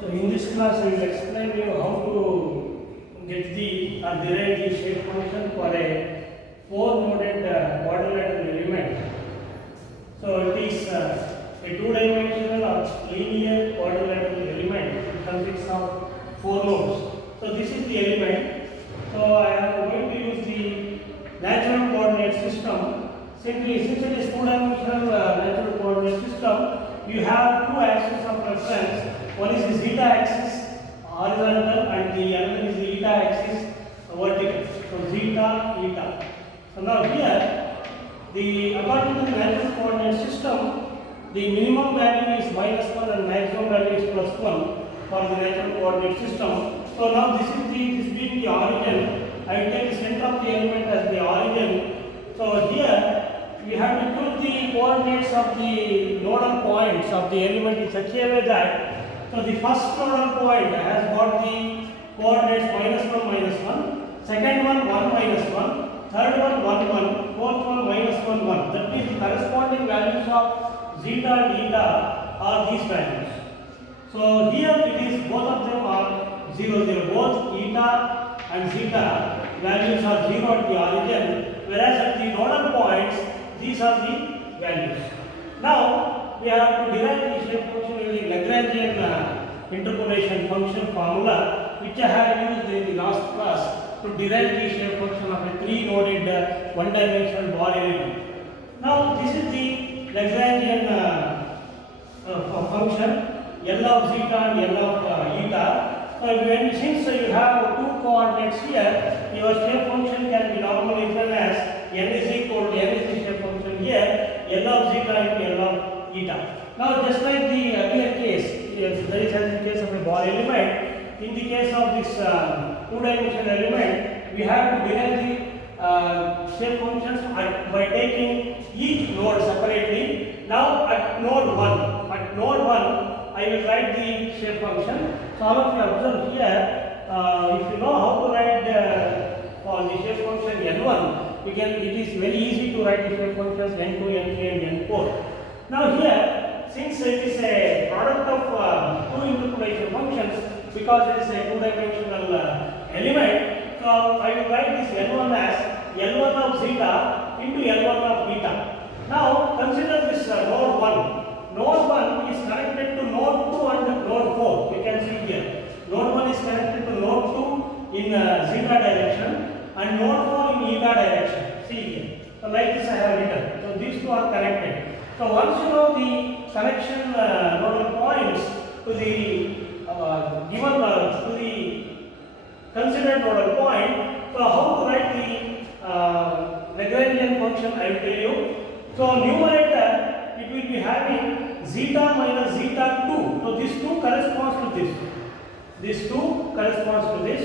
So in this class I will explain you how to get the or derive the shape function for a four-noded quadrilateral element. So it is a two-dimensional or linear quadrilateral element. It consists of four nodes. So this is the element. So I am going to use the natural coordinate system. Since it is two-dimensional natural coordinate system, you have two axes of reference. One is the zeta axis horizontal and the other is the eta axis vertical. So zeta, eta. So now here, according to the natural coordinate system, the minimum value is -1 and maximum value is +1 for the natural coordinate system. So now this being the origin, I will take the center of the element as the origin. So here we have to put the coordinates of the nodal points of the element in such a way that the first nodal point has got the coordinates -1, -1, second one 1, -1, third one 1, 1, fourth one -1, 1. That means the corresponding values of zeta and eta are these values. So here it is both of them are 0, 0. Both eta and zeta values are 0 at the origin, whereas at the nodal points these are the values. Now we have to derive the shape function using Lagrangian interpolation function formula, which I have used in the last class to derive the shape function of a three-noded one-dimensional bar element. Now this is the Lagrangian function L of zeta and L of eta. So since you have two coordinates here, your shape function can be normally written as n is equal to n is the shape function here, L of zeta into L of eta. Now just like the earlier case, that is as in case of a bar element, in the case of this two-dimensional element, we have to derive the shape functions by taking each node separately. Now at node 1, I will write the shape function. So all of you observe here, if you know how to write for the shape function n1, it is very easy to write the shape functions n2, n3 and n4. Now here, since it is a product of two interpolation functions, because it is a two-dimensional element, so I will write this n1 as L1 of zeta into L1 of eta. Now consider this node 1. Node 1 is connected to node 2 and node 4. You can see here. Node 1 is connected to node 2 in zeta direction and node 4 in eta direction. See here. So like this I have written. So these two are connected. So once you know the connection nodal points to the given to the considered nodal point, so how to write the Lagrangian function I will tell you. So numerator it will be having zeta minus zeta 2. So this 2 corresponds to this. This 2 corresponds to this.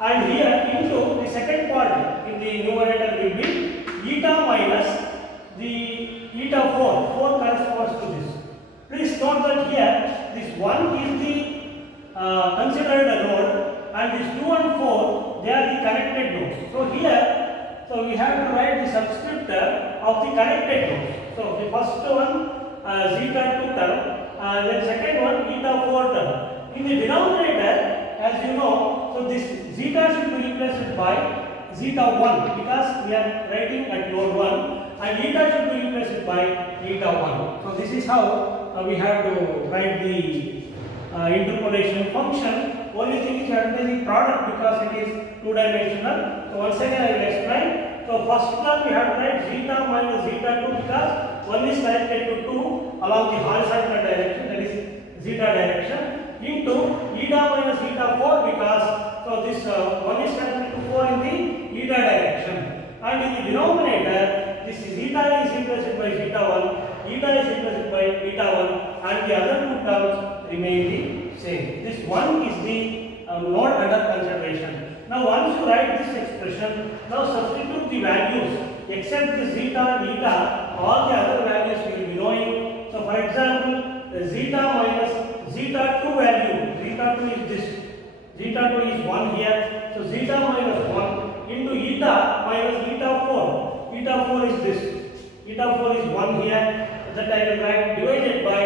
And here into the second part in the numerator will be eta minus the eta 4. 4 corresponds to this. Please note that here this 1 is the considered node and this 2 and 4 they are the connected nodes. So here we have to write the subscript of the connected nodes. So the first one zeta 2 term, then second one eta 4 term. In the denominator, as you know, so this zeta should be replaced by zeta 1 because we are writing at node 1, and eta should be replaced by eta 1. So this is how we have to write the interpolation function. Only thing is you have to take the product because it is two-dimensional. So once again I will explain. So first term we have to write zeta minus zeta 2 because 1 is connected to 2 along the horizontal direction, that is zeta direction, into eta minus eta 4 because this 1 is connected to 4 in the eta direction. And in the denominator, this zeta is replaced by zeta 1, eta is replaced by eta 1, and the other two terms remain the same. This 1 is the node under consideration. Now once you write this expression, now substitute the values except the zeta and eta, all the other values you will be knowing. So for example, the zeta minus zeta 2 value, zeta 2 is this, zeta 2 is 1 here, so zeta minus 1 into eta minus eta 4, eta 4 is this, eta 4 is 1 here, that I will write divided by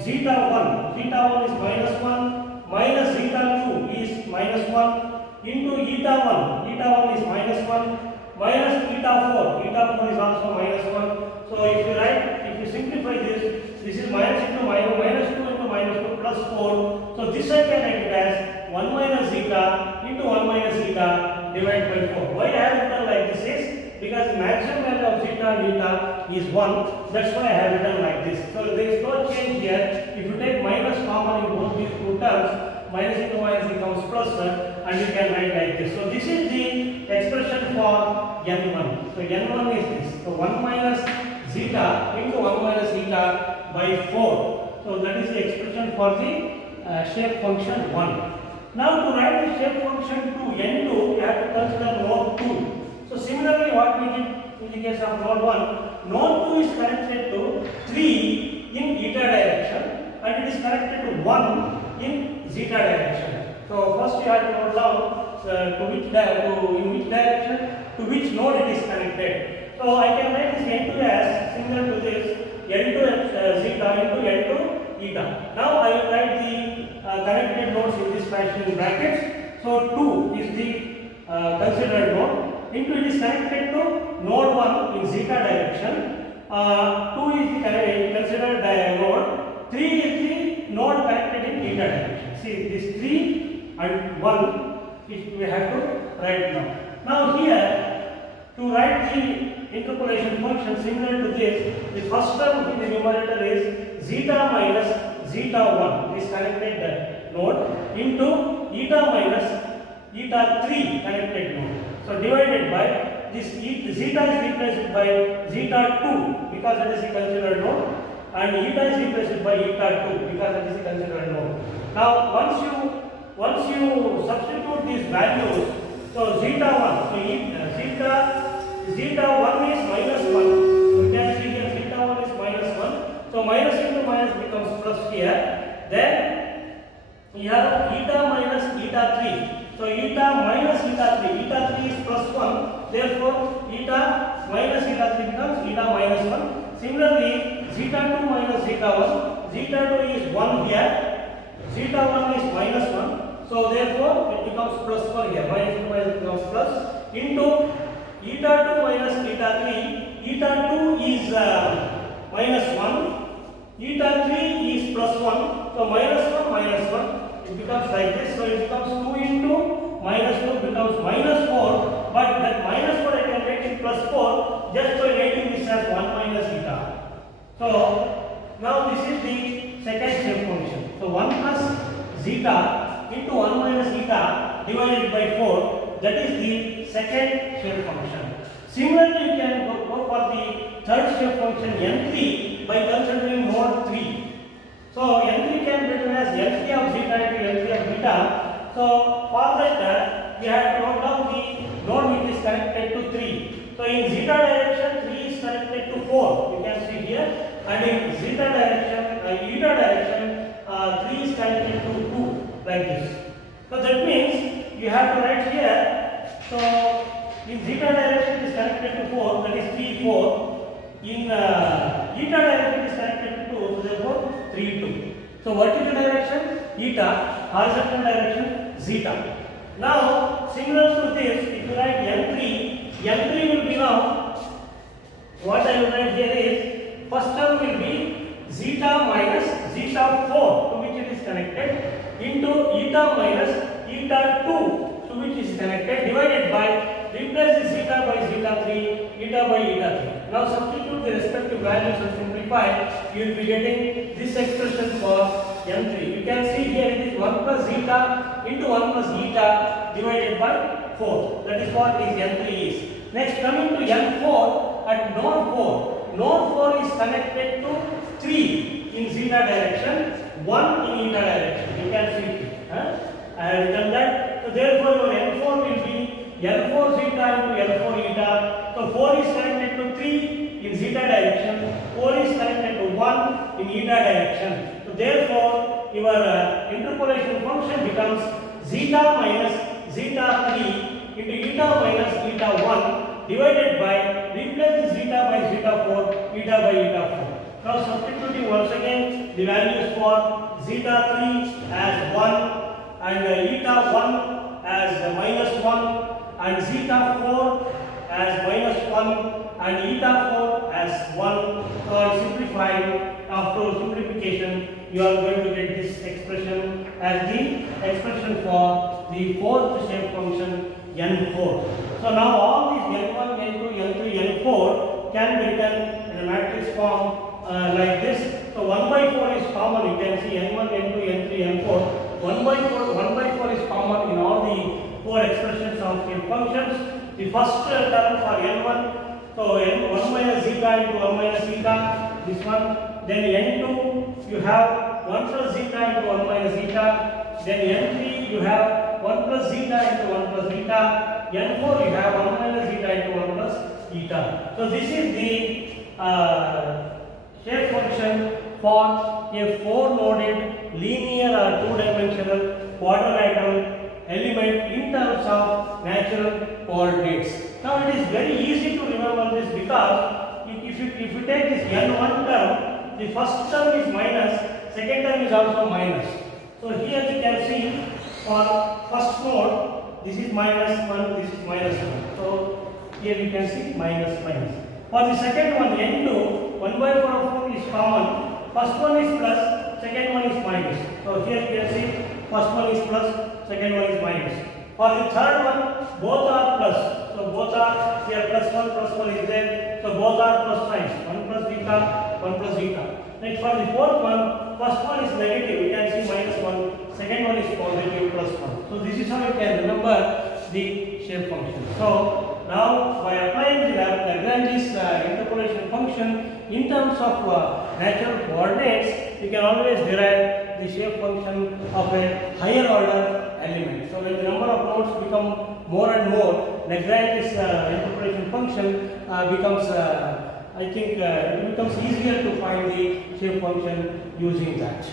zeta 1. Zeta 1 is -1, minus zeta 2 is minus 1 into eta 1. Eta 1 is minus 1 minus eta 4. Eta 4 is also minus 1. So if you simplify this is minus into minus, minus 2 into minus 2 plus 4. So this I can write it as 1 minus zeta into 1 minus zeta divided by 4. Why I have written like this is because the maximum value of zeta and eta is 1. That's why I have written like this. So there is no change here. If you take minus common in both these two terms, minus into minus becomes plus, and you can write like this. So this is the expression for n1. So n1 is this. So 1 minus zeta into 1 minus zeta by 4. So that is the expression for the shape function 1. Now to write the shape function 2, n2, we have to consider node 2. So similarly what we did in the case of node 1, node 2 is connected to 3 in eta direction and it is connected to 1 in zeta direction. So first we have to note down in which direction, to which node it is connected. So I can write this n2 as similar to this n2 zeta into n2 eta. Now I will write the connected nodes in this fashion in brackets. So 2 is the considered node. Into it is connected to node 1 in zeta direction. 2 is the considered node. 3 is the node connected in eta direction. See this 3 and 1 we have to write now. Now here to write the interpolation function similar to this, the first term in the numerator is zeta minus zeta 1 is connected node into eta minus eta 3 connected node. So divided by this zeta is replaced by zeta 2 because that is a considered node and eta is replaced by eta 2 because that is a considered node. Now once you substitute these values, so zeta 1, so zeta 1 is minus 1. You can see here zeta 1 is minus 1. So minus into minus becomes plus here. Then we have eta minus eta 3. So eta minus eta 3. Eta 3 is plus 1. Therefore eta minus eta 3 becomes eta minus 1. Similarly, zeta 2 minus zeta 1. Zeta 2 is 1 here. Zeta 1 is minus 1. So therefore it becomes plus 1 here. Minus into minus becomes plus into eta 2 minus eta 3. Eta 2 is minus 1. Eta 3 is plus 1. So minus 1 minus 1. It becomes like this. So it becomes 2 into minus 2 becomes minus 4. But that minus 4 I can make it plus 4 just by writing this as 1 minus eta. So now this is the second shape function. So 1 plus zeta into 1 minus eta divided by 4, that is the second shape function. Similarly, you can go for the third shape function n3 by considering node 3. So n3 can be written as n3 of zeta into n3 of beta. So for that we have to note down the node which is connected to 3. So in zeta direction 3 is connected to 4. You can see here, and in zeta direction, eta direction 3 is connected to 2 like this. So that means you have to write here. So in zeta direction it is connected to 4, that is 3 4. In eta direction it is connected to 2, so therefore 3 2. So vertical direction eta, horizontal direction zeta. Now similar to this, if you write n3 will be now, what I will write here is first term will be zeta minus zeta 4 to which it is connected into eta minus eta 2 to which is connected divided by, replace the zeta by zeta 3, eta by eta 3. Now substitute the respective values and simplify, you will be getting this expression for n3. You can see here it is 1 plus zeta into 1 plus eta divided by 4. That is what is n3 is. Next, coming to n4, at node 4. Node 4 is connected to 3 in zeta direction, 1 in eta direction. You can see it. I have written that. So therefore your n4 will be n4 zeta into n4 eta. So 4 is connected to 3 in zeta direction, 4 is connected to 1 in eta direction. So therefore your interpolation function becomes zeta minus zeta 3 into eta minus eta 1 divided by, replace the zeta by zeta 4, eta by eta 4. Now substituting once again the values for zeta 3 as 1 and eta 1 as -1 and zeta 4 as -1 and eta 4 as 1. So I simplified. After simplification, you are going to get this expression as the expression for the fourth shape function n4. So now all these n1, n2, n3, n4 can be written in a matrix form like this. So 1 by 4 is common. You can see n1, n2, n3, n4. 1 by 4 is common in all the four expressions of shape functions. The first term for n1, so n1 minus zeta into 1 minus zeta, this one. Then n2 you have 1 plus zeta into 1 minus zeta. Then n3 you have 1 plus zeta into 1 plus zeta. n4 you have 1 minus zeta into 1 plus zeta. So this is the shape function for a four-noded linear or two-dimensional quadrilateral element in terms of natural coordinates. Now it is very easy to remember this because if you take this n1 term, the first term is minus, second term is also minus. So here you can see for first node, this is -1, this is -1. So here you can see minus. For the second one, n2, 1 by 4 of 4 is common. First one is plus, second one is minus. So here you can see first one is plus, second one is minus. For the third one, both are plus. So both are here plus 1 is there. So both are plus signs. 1 plus zeta, 1 plus zeta. Next for the fourth one, first one is negative. You can see -1. Second one is positive +1. So this is how you can remember the shape function. So now by applying the Lagrange's interpolation function in terms of natural coordinates, you can always derive the shape function of a higher order element. So when the number of nodes become more and more, Lagrange's interpolation function becomes it becomes easier to find the shape function using that.